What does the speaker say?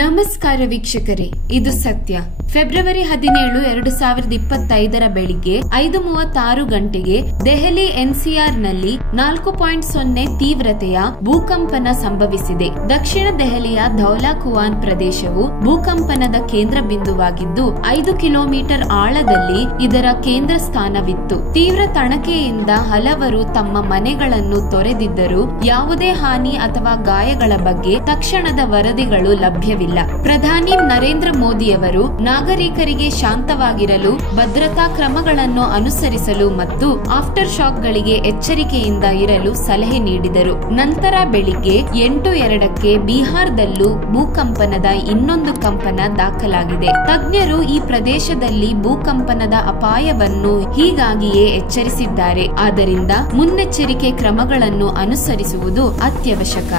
ನಮಸ್ಕಾರ ವೀಕ್ಷಕರೇ, ಇದು ಸತ್ಯ. ಫೆಬ್ರವರಿ 17, 2025 ಬೆಳಿಗ್ಗೆ 5:36 ಗಂಟೆಗೆ ದೆಹಲಿ ಎನ್ಸಿಆರ್ ನಲ್ಲಿ 4.0 ತೀವ್ರತೆಯ ಭೂಕಂಪನ ಸಂಭವಿಸಿದೆ. ದಕ್ಷಿಣ ದೆಹಲಿಯ ಧೌಲಾ ಕುವಾನ್ ಪ್ರದೇಶವು ಭೂಕಂಪನದ ಕೇಂದ್ರ ಬಿಂದುವಾಗಿದ್ದು 5 ಕಿಲೋಮೀಟರ್ ಆಳದಲ್ಲಿ ಇದರ ಕೇಂದ್ರ ಸ್ಥಾನವಿತ್ತು. ತೀವ್ರ ತಣಕೆಯಿಂದ ಹಲವರು ತಮ್ಮ ಮನೆಗಳನ್ನು ತೊರೆದಿದ್ದರೂ ಯಾವುದೇ ಹಾನಿ ಅಥವಾ ಗಾಯಗಳ ಬಗ್ಗೆ ತಕ್ಷಣದ ವರದಿಗಳು ಲಭ್ಯವಿಲ್ಲ. ಪ್ರಧಾನಿ ನರೇಂದ್ರ ಮೋದಿಯವರು ನಾಗರಿಕರಿಗೆ ಶಾಂತವಾಗಿರಲು, ಭದ್ರತಾ ಕ್ರಮಗಳನ್ನು ಅನುಸರಿಸಲು ಮತ್ತು ಆಫ್ಟರ್ ಶಾಕ್ಗಳಿಗೆ ಎಚ್ಚರಿಕೆಯಿಂದ ಇರಲು ಸಲಹೆ ನೀಡಿದರು. ನಂತರ ಬೆಳಿಗ್ಗೆ 8:02ಕ್ಕೆ ಬಿಹಾರದಲ್ಲೂ ಭೂಕಂಪನದ ಇನ್ನೊಂದು ಕಂಪನ ದಾಖಲಾಗಿದೆ. ತಜ್ಞರು ಈ ಪ್ರದೇಶದಲ್ಲಿ ಭೂಕಂಪನದ ಅಪಾಯವನ್ನು ಹೀಗಾಗಿಯೇ ಎಚ್ಚರಿಸಿದ್ದಾರೆ. ಆದ್ದರಿಂದ ಮುನ್ನೆಚ್ಚರಿಕೆ ಕ್ರಮಗಳನ್ನು ಅನುಸರಿಸುವುದು ಅತ್ಯವಶ್ಯಕ.